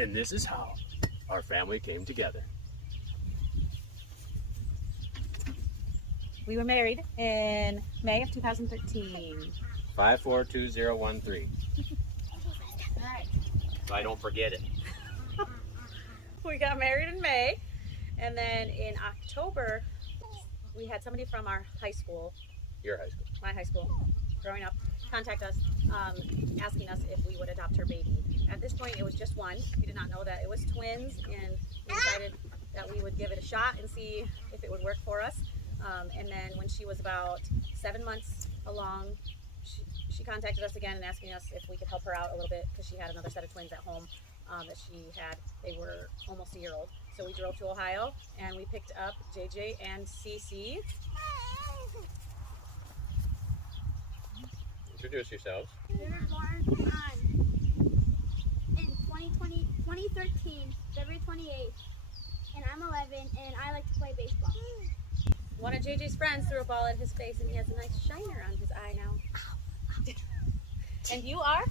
And this is how our family came together. We were married in May of 2013. 542013. All right. So I don't forget it. We got married in May, and then in October, we had somebody from our high school, Your high school. my high school, growing up, contact us, asking us if we would adopt her baby. At this point, it was just one. We did not know that it was twins, and we decided that we would give it a shot and see if it would work for us. And then when she was about 7 months along, she contacted us again and asking us if we could help her out a little bit because she had another set of twins at home that she had. They were almost a year old. So we drove to Ohio and we picked up JJ and Cece. Introduce yourselves. They were born in 2013, February 28th, and I'm 11, and I like to play baseball. One of JJ's friends threw a ball at his face and he has a nice shiner on his eye now. And you are?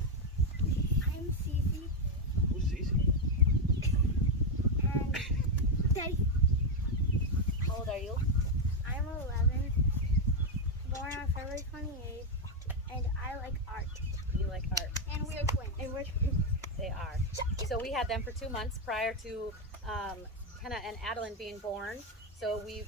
I'm Cece, Who's Cece? and How old are you? I'm 11, born on February 28th, and I like art. You like art. And we're twins. And we're twins. They are. So we had them for 2 months prior to Kenna and Adeline being born. So we,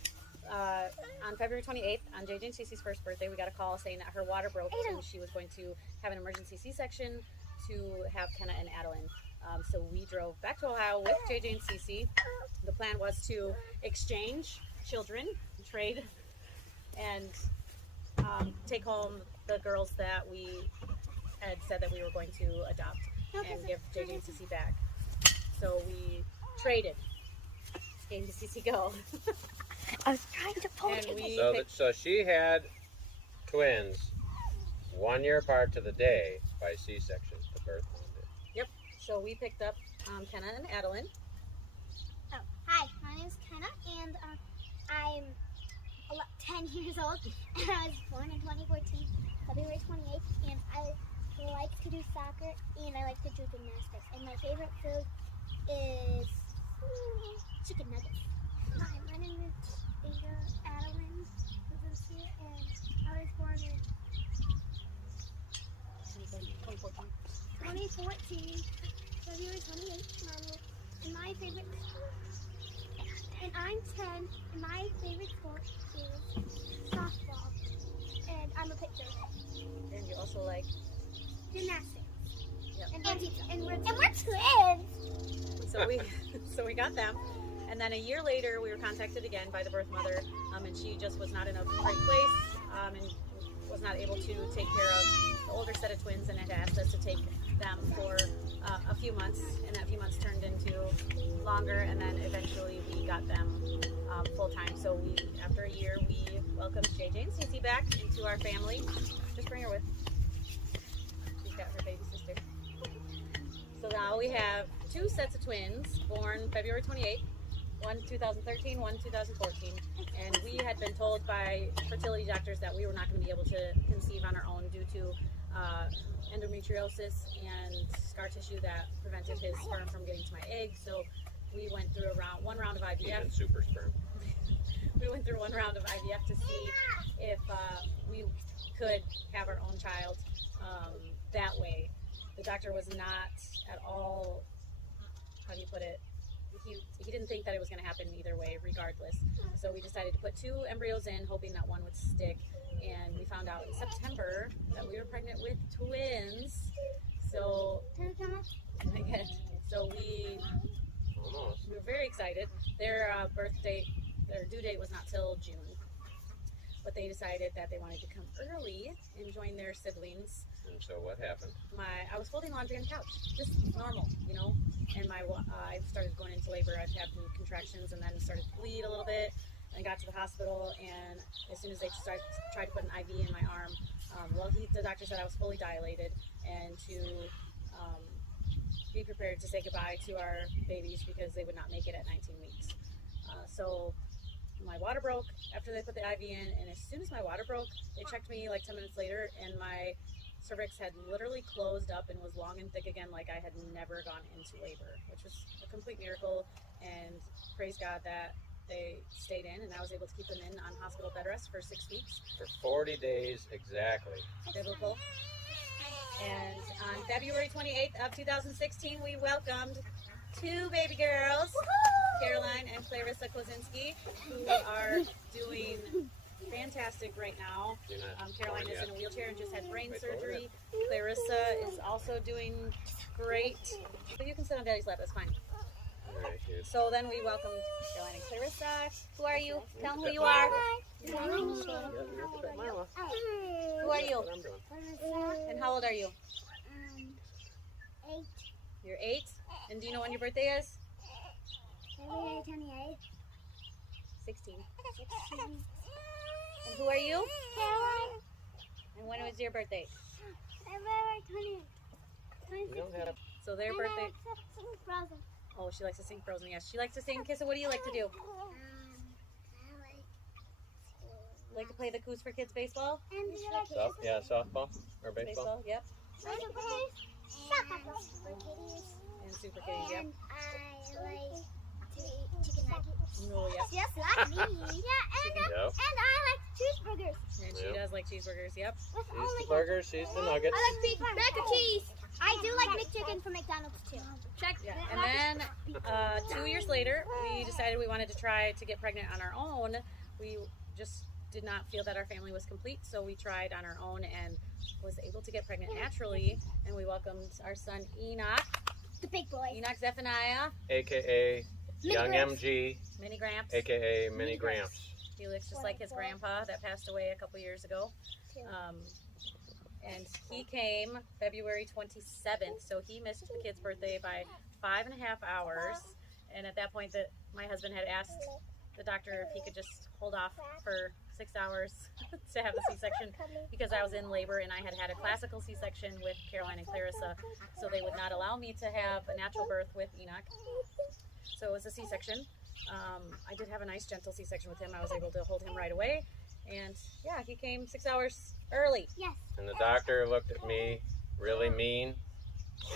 on February 28th, on JJ and Cece's first birthday, we got a call saying that her water broke and she was going to have an emergency C-section to have Kenna and Adeline. So we drove back to Ohio with JJ and Cece. The plan was to exchange children, trade, and take home the girls that we had said that we were going to adopt and give JJ and Cece back. So we traded. Gave Cece go. I was trying to pull And we So, picked, so she had twins 1 year apart to the day by C-section, the birth mom did. so we picked up Kenna and Adeline. Oh, hi, my name is Kenna, and I'm 10 years old, and I was born in 2014, February 28th, and I like to do soccer, and I like to do gymnastics, and my favorite food is chicken nuggets. Hi, my name is Ada Adeline, lives here, and I was born in 2014, February 28th, and my favorite, and I'm 10, and my favorite sport is softball, and I'm a pitcher. And you also like, Gymnastics. Yep. And we're twins. so we got them. And then a year later, we were contacted again by the birth mother, and she just was not in a right place, and was not able to take care of the older set of twins, and had asked us to take them for a few months, and that few months turned into longer, and then eventually we got them full time. So we, after a year, we welcomed JJ and Cece back into our family. Just bring her with. She's got her baby sister. So now we have 2 sets of twins born February 28th. One 2013, one 2014, and we had been told by fertility doctors that we were not going to be able to conceive on our own due to endometriosis and scar tissue that prevented his sperm from getting to my egg. So we went through one round of IVF. Even super sperm. We went through one round of IVF to see if we could have our own child that way. The doctor was not at all, how do you put it? He didn't think that it was going to happen either way, regardless. So we decided to put 2 embryos in, hoping that one would stick. And we found out in September that we were pregnant with twins. So, so we Almost. were very excited. Their their due date was not till June. But they decided that they wanted to come early and join their siblings. And so what happened? I was folding laundry on the couch, just normal, you know. And I started going into labor. I'd have contractions, and then started to bleed a little bit. And got to the hospital, and as soon as they tried to put an IV in my arm, the doctor said I was fully dilated, and to be prepared to say goodbye to our babies because they would not make it at 19 weeks. So my water broke after they put the IV in, and as soon as my water broke, they checked me like 10 minutes later, and my cervix had literally closed up and was long and thick again, like I had never gone into labor, which was a complete miracle. And praise God that they stayed in, and I was able to keep them in on hospital bed rest for 6 weeks. For 40 days exactly. Biblical. And on February 28th of 2016, we welcomed 2 baby girls, Caroline and Clarissa Kozinski, who are doing fantastic right now. Caroline is in a wheelchair and just had brain surgery. Clarissa is also doing great. But you can sit on Daddy's lap, that's fine. Very cute. So then we welcome Caroline and Clarissa. Who are you? Tell them who you are. Who are you? And how old are you? 8. You're 8. And do you know when your birthday is? February 28th. 16. 16. And who are you? Caroline. And when was your birthday? February 28th. You don't have So their birthday. Frozen. Oh, she likes to sing Frozen. Yes, she likes to sing Kiss It. What do you like to do? Like to play the Coos for Kids baseball? And do you like softball or baseball? Yep. Super kitties. And Super Kitties, yep. And I like to eat chicken nuggets. No, yep. Just like me. Yeah, Yep. and I like cheeseburgers. And she Yep. does like cheeseburgers, yep. With She's only the burgers, she's the nuggets. I like mac and cheese. I do like McChicken from McDonald's too. Check. Yeah. And then 2 years later, we decided we wanted to try to get pregnant on our own. We just did not feel that our family was complete, so we tried on our own and was able to get pregnant naturally. And we welcomed our son Enoch, The big boy. Enoch Zephaniah, AKA Young MG, Mini Gramps. AKA Mini Gramps. He looks just like his grandpa that passed away a couple years ago. And he came February 27th, so he missed the kid's birthday by 5.5 hours. And at that point, my husband had asked the doctor if he could just hold off for 6 hours to have the C-section, because I was in labor and I had had a classical C-section with Caroline and Clarissa, so they would not allow me to have a natural birth with Enoch. So it was a C-section. I did have a nice gentle C-section with him. I was able to hold him right away. And yeah, he came 6 hours early. Yes. And the doctor looked at me really mean,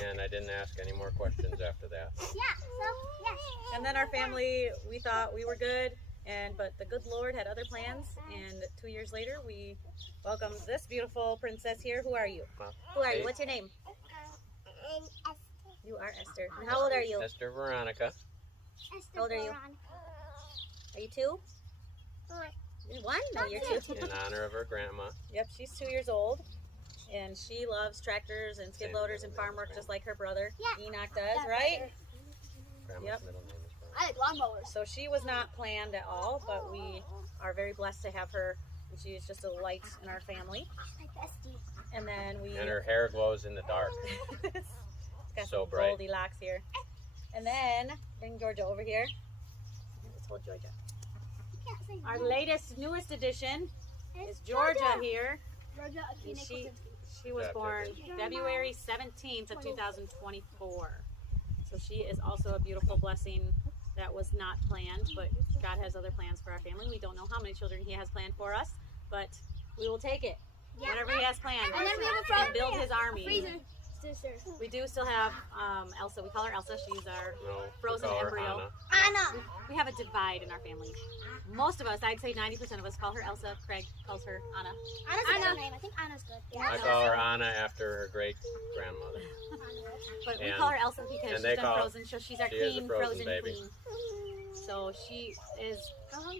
and I didn't ask any more questions after that. Yeah. So yeah. And then our family, we thought we were good, but the good Lord had other plans. And 2 years later, we welcomed this beautiful princess here. Who are you? Who are you? What's your name? You are Esther. And how old are you? Esther Veronica. How old are you? Are you 2? You're 1? No, you're 2. In honor of her grandma. Yep, she's 2 years old. And she loves tractors and skid loaders and farm work just like her brother. Yeah. Enoch does, right? Grandma's Yep. middle name is Veronica. I like lawnmowers. So she was not planned at all, but we are very blessed to have her. And she is just a light in our family. My bestie. And then we... And her hair glows in the dark. It's got So some bright. goldy locks here. And then, bring Georgia over here. Let's hold Georgia. Can't say Our no. latest, newest addition is It's Georgia here. Georgia And Akina she, Kozinski. she was Yeah, born February 17th of 2024. So she is also a beautiful blessing that was not planned, but God has other plans for our family. We don't know how many children He has planned for us, but we will take it. Yeah. Whatever He has planned. And then we have a And front build His army. freezer. Sister. We do still have Elsa. We call her Elsa. She's our No, we frozen call her embryo. Hannah. Anna. We have a divide in our family. Most of us, I'd say 90% of us, call her Elsa. Craig calls her Anna. Anna's a good name. I think Anna's good. I call her Anna after her great grandmother. But we And- call her Elsa because and she's they done call- Frozen, so she's our she is a queen, Frozen baby. queen. So she is,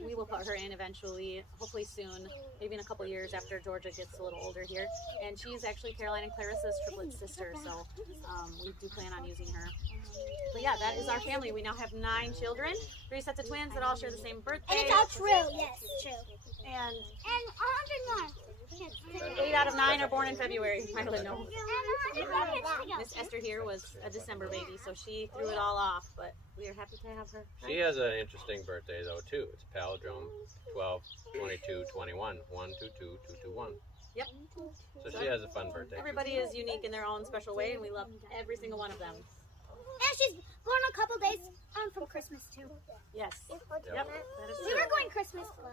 we will put her in eventually, hopefully soon, maybe in a couple years after Georgia gets a little older here. And she's actually Caroline and Clarissa's triplet sister, so we do plan on using her. But yeah, that is our family. We now have 9 children, 3 sets of twins that all share the same birthday. And it's all true. Yes, it's true. And And 100 more. 8 out of 9 are born in February. I don't know. And 100 more. Miss Esther here was a December baby, so she threw it all off, but we are happy to have her. She has an interesting birthday though too. It's palindrome 12, 22, 21, 1, 2, 2, 2, 2, 1. Yep. So she has a fun birthday. Everybody is unique in their own special way, and we love every single one of them. And she's born a couple days from Christmas too. Yes. Yep. That is We true. were going Christmas, but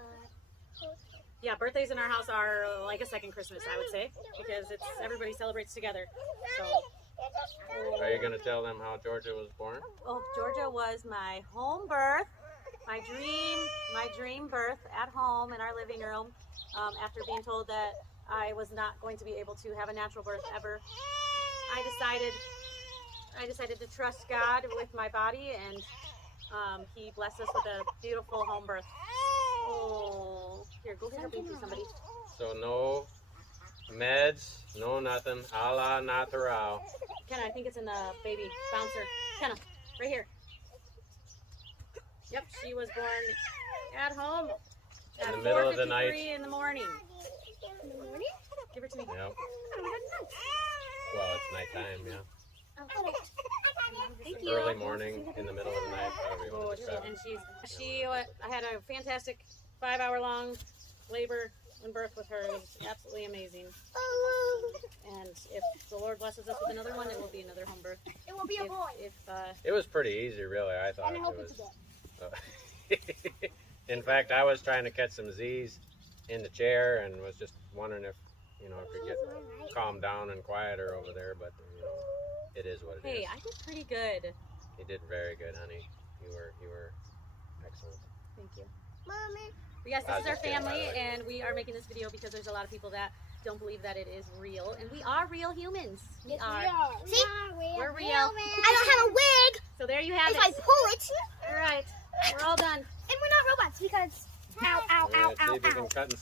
Yeah, birthdays in our house are like a second Christmas, I would say, because it's everybody celebrates together. So, Are you gonna tell them how Georgia was born? oh, Georgia was my home birth, my dream birth at home in our living room. After being told that I was not going to be able to have a natural birth ever, I decided to trust God with my body, and He blessed us with a beautiful home birth. Oh, here, go get her baby, somebody. So no meds, no nothing, a la natural. Kenna, I think it's in the baby bouncer. Kenna, right here. Yep, she was born at home In at the middle of the 4:53 night. in the morning. In the morning? Give her to me. Yep. Oh, that's nice. Well, it's nighttime, yeah. Oh, Thank you. Early morning, in the middle of the night, probably when Oh, it's seven. and I had a fantastic 5-hour-long labor and birth with her. It was absolutely amazing. And if the Lord blesses us with another one, it will be another home birth. it will be a boy. It was pretty easy, really. I thought And I hope it it's a was. boy. In fact, I was trying to catch some Z's in the chair and was just wondering if I could get calmed down and quieter over there. But it is what it is. Hey, I did pretty good. You did very good, honey. You were excellent. Thank you. Mommy. But yes, I this is our just kidding, by the family, way. and we are making this video because there's a lot of people that don't believe that it is real, and we are real humans. We are. See? We're real. I don't have a wig. So there you have If I it. pull it, All right, we're all done. and we're not robots because ow, ow, Yeah, ow, see ow, if you ow. can cut and slice.